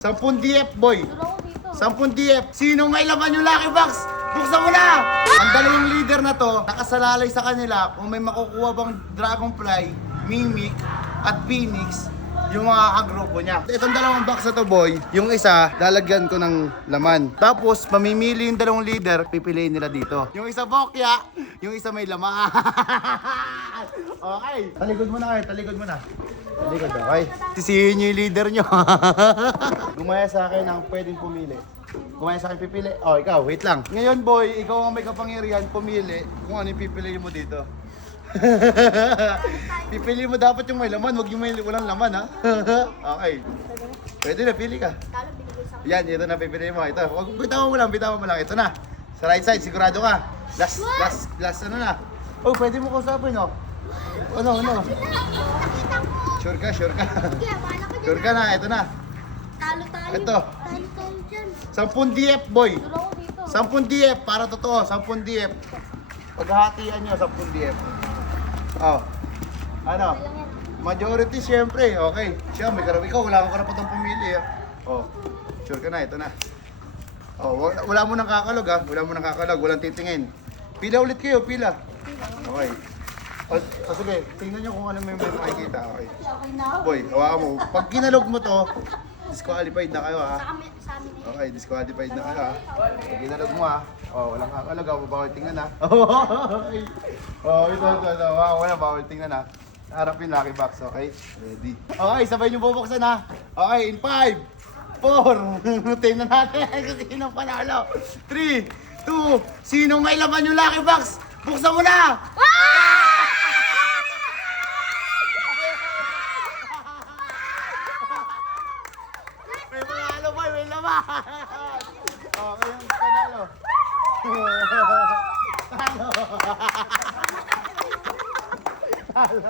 10 DF, boy. 10 DF. Sino may laman yung Lucky Box? Buksan mo na! Ang dalawang leader na to, nakasalalay sa kanila kung may makukuha bang Dragonfly, Mimic, at Phoenix, yung mga kagrupo niya. Itong dalawang box na to, boy, yung isa, lalagyan ko ng laman. Tapos, mamimili yung dalawang leader, pipiliin nila dito. Yung isa bokya, yung isa may laman. Okay. Talikod mo na kayo, talikod mo na. Talikod, okay. Sisihin nyo yung leader nyo. Gumaya sa akin ang pwedeng pumili. Gumaya sa akin pipili. Oh, ikaw, wait lang. Ngayon, boy, ikaw ang may kapangyarihan pumili kung ano yung pipili mo dito. Pipili mo dapat yung may laman, wag yung may walang laman, ha? Okay. Pwede na, pili ka. Yan, ito na pipili mo. Ito, bitawan mo lang. Ito na. Sa right side, sigurado ka. Last, ano na. Oh, pwede mo kausapin, oh. Ano? Sure ka. Sure ka na, ito na. Talo tayo. Ito. Talo tayo dyan. 10 DF, boy. Dalawa dito. 10 DF, para totoo, 10 DF. Paghahatian nyo, 10 DF. Oh. Ano? Majority, syempre. Okay. Siya, may karap. Ikaw, wala akong karapatang pumili. Oh. Sure ka na, ito na. Oh, wala mo nang kakalog, ha? Walang titingin. Pila ulit kayo, pila. Okay. O sige, tingnan nyo kung ano may makikita. Okay. Boy, hawakan mo. Pag kinalog mo to, disqualified na kayo, ha? Sa amin eh. Okay, disqualified na kayo, ha? Pag kinalog mo, ha? Oh, walang kakalog, ha? Bawal tingnan, ha? Oh, ito. Wala, bawal tingnan, ha? Harap yung Lucky Box, okay? Ready. Okay, sabay nyo bubuksan, ha? Okay, in 5, 4, tingnan natin kung sino panalo. 3, 2, sino may laman yung Lucky Box? Buksan mo na! May panalo, boy, may laman! Okay, yung panalo. Talo! Talo!